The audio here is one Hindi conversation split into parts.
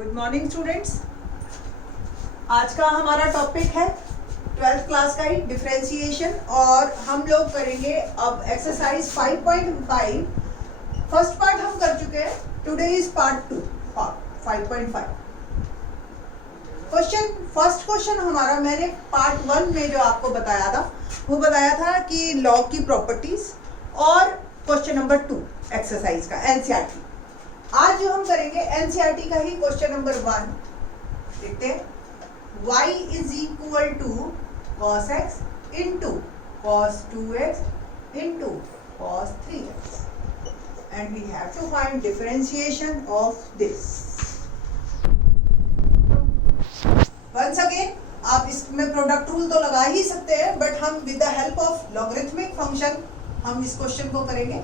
Good morning students. आज का हमारा टॉपिक है 12th क्लास का ही डिफरेंशिएशन और हम लोग करेंगे अब एक्सरसाइज 5.5। फर्स्ट पार्ट हम कर चुके हैं, today is part 2 5.5। First question हमारा मैंने पार्ट 1 में जो आपको बताया था वो बताया था कि लॉग की प्रॉपर्टीज और क्वेश्चन नंबर 2 एक्सरसाइज का एनसीईआरटी। आज जो हम करेंगे एनसीईआरटी का ही क्वेश्चन नंबर 1 देखते हैं। y is equal to cos x into cos 2x into cos 3x and we have to find differentiation of this. Once again आप इसमें प्रोडक्ट रूल तो लगा ही सकते हैं, बट हम with the help of logarithmic function हम इस क्वेश्चन को करेंगे,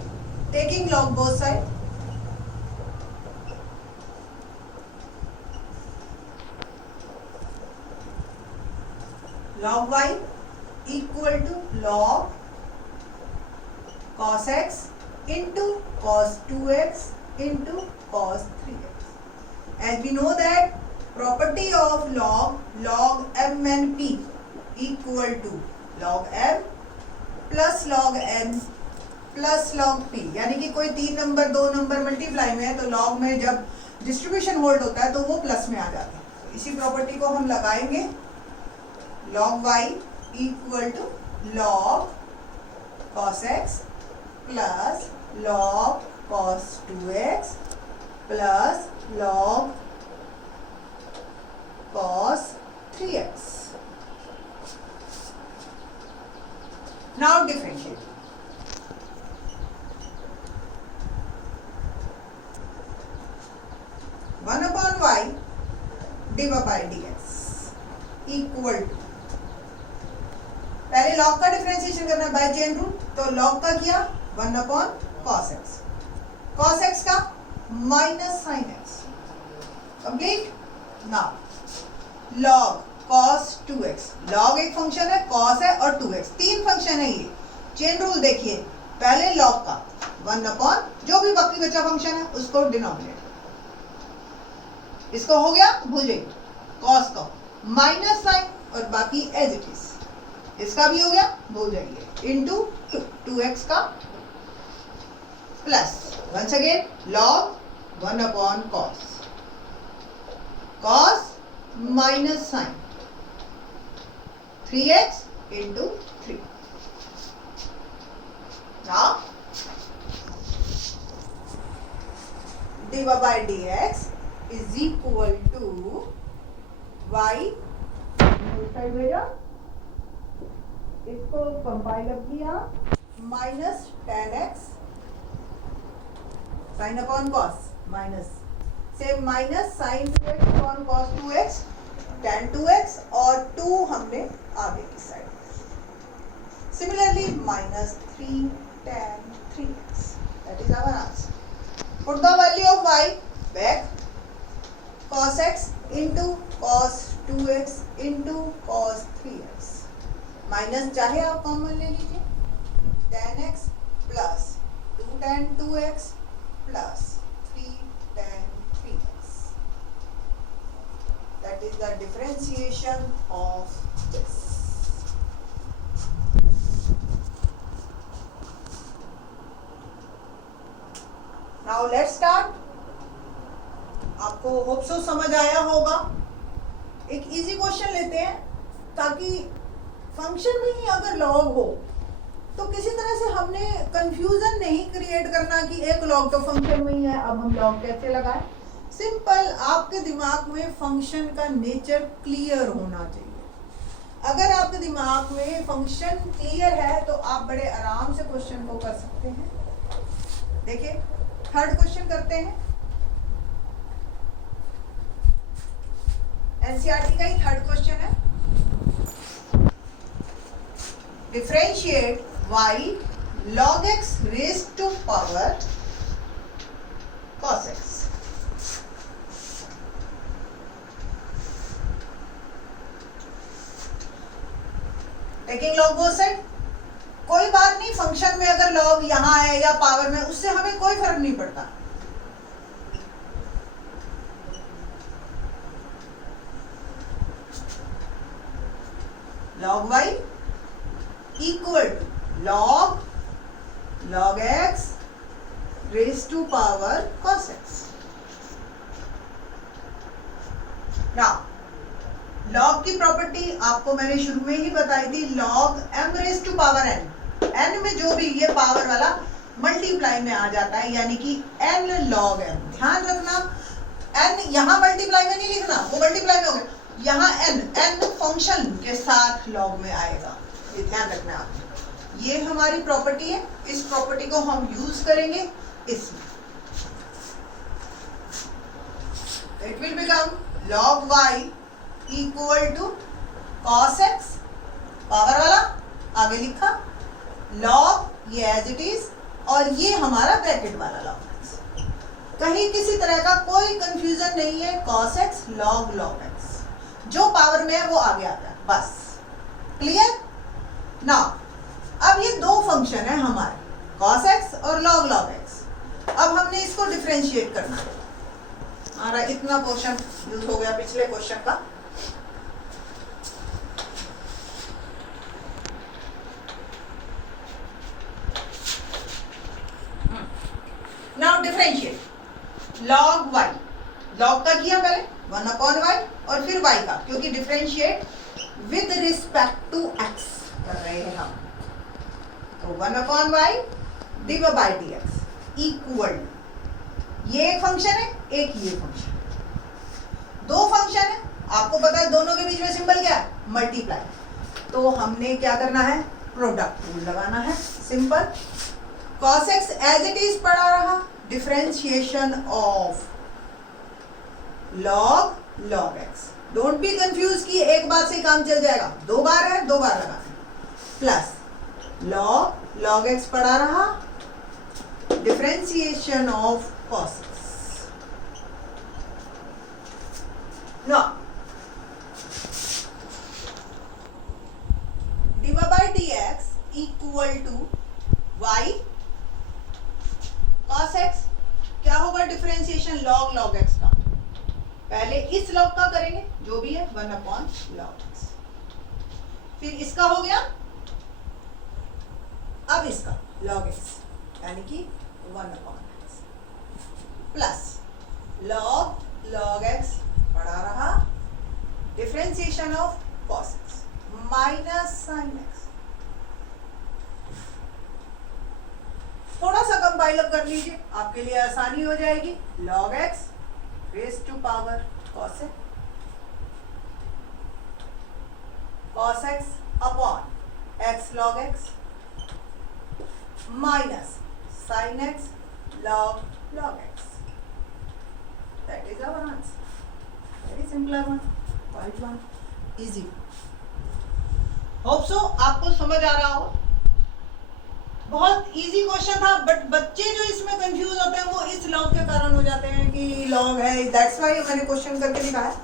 taking log both side. log y equal to log cos x into cos 2x into cos 3x. As we know that property of log m and p equal to log m plus log n plus log p, यानी कि कोई 3 नंबर 2 नंबर मल्टीप्लाई में है तो log में जब डिस्ट्रीब्यूशन होल्ड होता है तो वो प्लस में आ जाता है। इसी प्रॉपर्टी को हम लगाएंगे। log y equal to log cos x plus log cos 2x plus log cos 3x. Now differentiate. One upon y divided by dx equal to, पहले log का डिफरेंशिएशन करना है बाय चेन रूल, तो log का किया 1 upon cos x, cos x का minus sin x complete. Now log cos 2x, log एक फंक्शन है, cos है और 2x, तीन फंक्शन है ये। चेन रूल देखिए, पहले log का 1 अपॉन जो भी बाकी बचा फंक्शन है उसको डिनोमिनेटर, इसको हो गया भूल जाइए, cos का माइनस sin और बाकी एज इट इज, इसका भी हो गया भूल जाइए, इंटू 2x का plus once again log 1 upon cos minus sin 3x into 3। Now divide by dx is equal to y, side में जा, इसको कंपाइल अप किया, minus ten X sine upon cos minus से minus sine 2x upon cos 2x ten 2x और 2 हमने आगे की side, similarly minus 3 ten 3x, that is our answer. Put the value of y back, cos x into cos 2x into cos 3x, minus चाहे आप कॉमन ले लीजिए, tan x plus 2 tan 2x plus 3 tan 3x, that is the differentiation of this. Now let's start. आपको होप सो समझ आया होगा। एक इजी क्वेश्चन लेते हैं ताकि फंक्शन में ही अगर लॉग हो तो किसी तरह से हमने कंफ्यूजन नहीं क्रिएट करना कि एक लॉग तो फंक्शन में ही है, अब हम लॉग कैसे लगाएं। सिंपल, आपके दिमाग में फंक्शन का नेचर क्लियर होना चाहिए। अगर आपके दिमाग में फंक्शन क्लियर है तो आप बड़े आराम से क्वेश्चन को कर सकते हैं। देखिए थर्ड क्वेश्चन करते हैं, एनसीईआरटी का ही थर्ड क्वेश्चन है। Differentiate y log x raised to power cos x. Taking log both side, कोई बात नहीं, फंक्शन में अगर log यहाँ है या पावर में, उससे हमें कोई फर्क नहीं पड़ता। log y equal to log x raised to power cos x. Now log की प्रॉपर्टी आपको मैंने शुरू में ही बताई थी, log m raise to power n, n में जो भी ये पावर वाला मल्टीप्लाई में आ जाता है, यानी कि n log m. ध्यान रखना n यहाँ मल्टीप्लाई में नहीं लिखना, वो मल्टीप्लाई में हो गया, यहाँ n फंक्शन के साथ log में आएगा, ये ध्यान रखना आपने. ये हमारी प्रॉपर्टी है, इस प्रॉपर्टी को हम यूज करेंगे इसमें. It will become log y equal to cos x, power वाला आगे लिखा, log ये एज इट इज, और ये हमारा ब्रैकेट वाला log x. कहीं किसी तरह का कोई कंफ्यूजन नहीं है, cos x log x, जो पावर में है वो आगे आता है, बस. क्लियर? नाउ अब ये दो फंक्शन है हमारे, cos x और log x. अब हमने इसको डिफरेंशिएट करना है. हमारा इतना क्वेश्चन यूज हो गया पिछले क्वेश्चन का. Now differentiate log y, log का किया पहले 1/y और फिर y का, क्योंकि differentiate with respect to x कर रहे हैं हम. तो 1/y divide by dx equal, ये एक फंक्शन है, एक ये फंक्शन, दो फंक्शन है. आपको पता है दोनों के बीच में सिंबल क्या है, मल्टीप्लाई. तो हमने क्या करना है, प्रोडक्ट रूल लगाना है, simple. cos x as it is पड़ा रहा, differentiation of log x. Don't be confuse कि एक बार से काम चल जाएगा, दो बार है, दो बार लगाना है. प्लस log x पड़ा रहा, differentiation of cos x. Now divided by dx equal to y cos x. क्या होगा डिफरेंशिएशन log x का, पहले इस log का करेंगे जो भी है 1/log x, फिर इसका हो गया, अब इसका log x यानी कि 1/x प्लस log x पड़ा रहा, differentiation of cos x minus sin x. थोड़ा सा कंपाइल अप कर लीजिए, आपके लिए आसानी हो जाएगी. log x raise to power cos x upon x log x minus sin x log x. That is our answer. Very simpler one, quite one, easy. Hope so आपको समझ आ रहा हो. बहुत इजी क्वेश्चन था, बट बच्चे जो इसमें कंफ्यूज होते हैं वो इस लॉग के कारण हो जाते हैं कि लॉग है, दैट्स व्हाई मैंने क्वेश्चन करके दिखाया.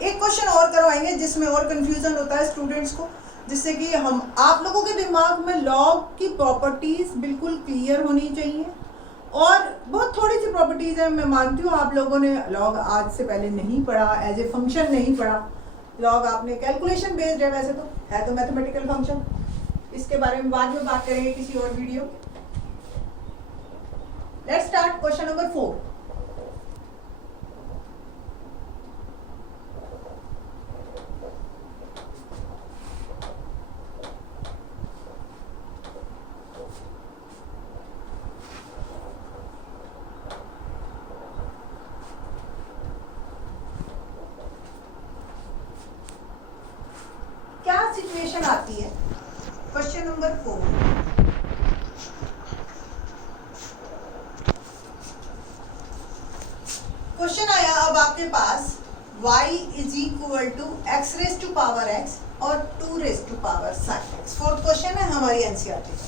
एक क्वेश्चन और करवाएंगे जिसमें और कंफ्यूजन होता है स्टूडेंट्स को, जिससे कि हम आप लोगों के दिमाग में लॉग की प्रॉपर्टीज बिल्कुल क्लियर होनी चाहिए. और बहुत थोड़ी सी प्रॉपर्टीज है, मैं मानती हूँ आप लोगों ने लॉग आज से पहले नहीं पढ़ा, एज ए फंक्शन नहीं पढ़ा. लॉग आपने कैलकुलेशन बेस्ड है, वैसे तो है तो मैथमेटिकल फंक्शन. इसके बारे में बाद में बात करेंगे किसी और video. Let's start question number 4. क्या सिचुएशन आती है, क्वेश्चन नंबर 4. क्वेश्चन आया अब आपके पास y is equal to x raise to power x और 2 raise to power sin x. Fourth question है हमारी एनसीईआरटी का.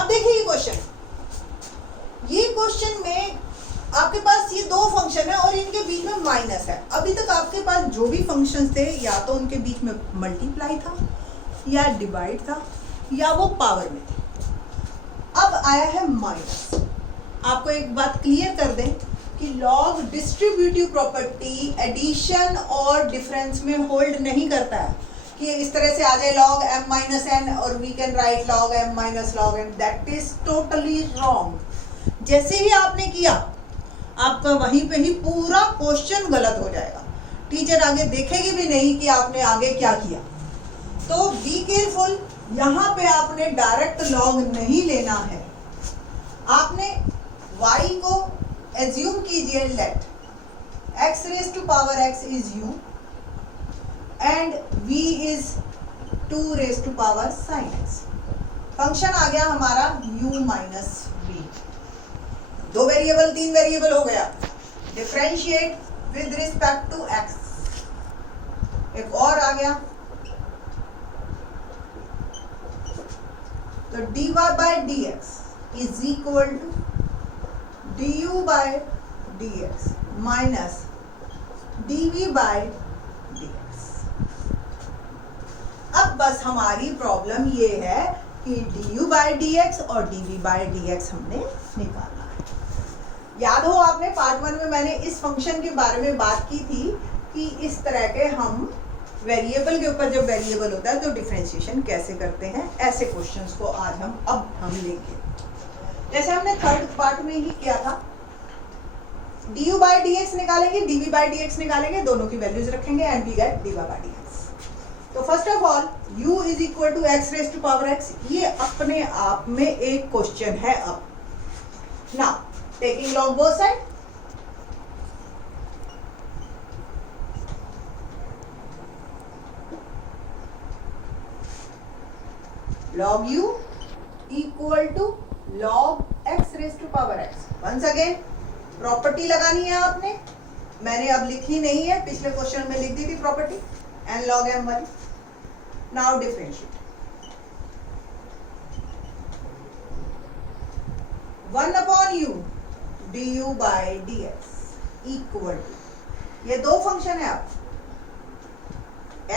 अब देखिए ये क्वेश्चन में आपके पास ये दो फंक्शन है और इनके बीच में माइनस है. अभी तक आपके पास जो भी फंक्शंस थे या तो उनके बीच में मल्टीप्लाई था या डिवाइड था या वो पावर में थे. अब आया है माइनस. आपको एक बात क्लियर कर दें कि लॉग डिस्ट्रीब्यूटिव प्रॉपर्टी एडिशन और डिफरेंस में होल्ड नहीं करता है. कि इस तरह से आ जाए log m minus n और we can write log m minus log n, that is totally wrong. जैसे ही आपने किया आपका वहीं पे ही पूरा क्वेश्चन गलत हो जाएगा, टीचर आगे देखेगी भी नहीं कि आपने आगे क्या किया. तो बी केयरफुल, यहाँ पे आपने डायरेक्ट लॉग नहीं लेना है. आपने y को एज्यूम कीजिए, let x raise to power x is u and v is 2 raise to power sin x. Function आ गया हमारा u minus v. 2 variable 3 variable हो गया. Differentiate with respect to x. एक और आ गया, तो dy by dx is equal to du by dx minus dv by dx. अब बस हमारी प्रॉब्लम ये है कि du by dx और dv by dx हमने निकालना है. याद हो आपने पार्ट 1 में मैंने इस फंक्शन के बारे में बात की थी कि इस तरह के हम वेरिएबल के ऊपर जब वेरिएबल होता है तो डिफरेंशिएशन कैसे करते हैं. ऐसे क्वेश्चंस को आज हम लेंगे. जैसे हमने थर्ड पार्ट में ही किया था, du by dx निकालेंगे, dv by dx निकालेंगे, दोनों की वैल्यूज रखेंगे and we get dy by dx. तो first of all u is equal to x raise to power x, ये अपने आप में एक क्वेश्चन है. अब now taking log both side, log u equal to log x raised to power x. Once again property लगानी है आपने, मैंने अब लिखी नहीं है, पिछले क्वेश्चन में लिख दी थी प्रॉपर्टी n log m वाली. Now differentiate 1 upon u du by dx equal to, ये दो फंक्शन है. अब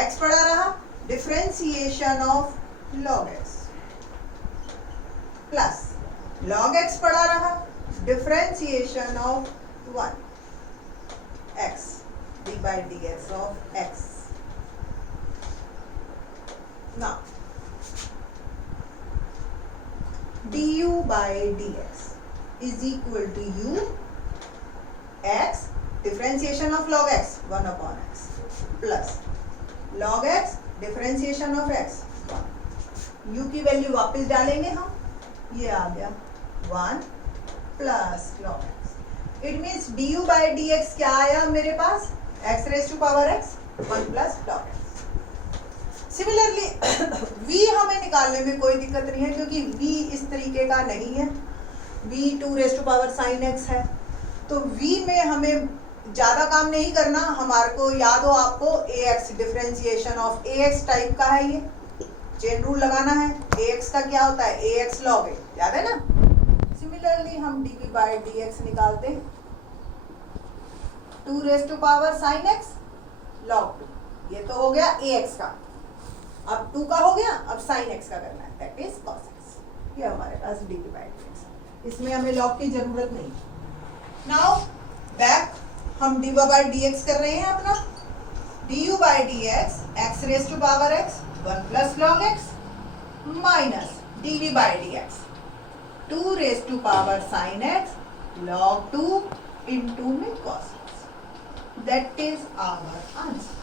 x पड़ा रहा, differentiation of log x plus log x पड़ा रहा, differentiation of 1 x d by dx of x. now du by dx is equal to u x differentiation of log x 1 upon x plus log x differentiation of x 1. u की वैल्यू वापस डालेंगे हम, ये आ गया 1 plus log x. It means du by dx क्या आया मेरे पास, x raise to power x 1 plus log x. Similarly v हमें निकालने में कोई दिक्कत नहीं है क्योंकि v इस तरीके का नहीं है, v 2 raise to power sin x है. तो v में हमें ज्यादा काम नहीं करना. हमारे को याद हो आपको ax differentiation of ax type का है, ये चेन रूल लगाना है. ax का क्या होता है, ax log a, याद है ना. सिमिलरली हम dv by dx निकालते हैं, 2 raise to power sin x log 2. ये तो हो गया ax का, अब 2 का हो गया, अब sin x का करना है, दैट इज cos x. ये हमारे पास dv by dx, इसमें हमें log की जरूरत नहीं. नाउ बैक हम dy by dx कर रहे हैं अपना. du by dx x raise to power x 1 plus log x minus dv by dx 2 raise to power sin x log 2 into में cos x. That is our answer.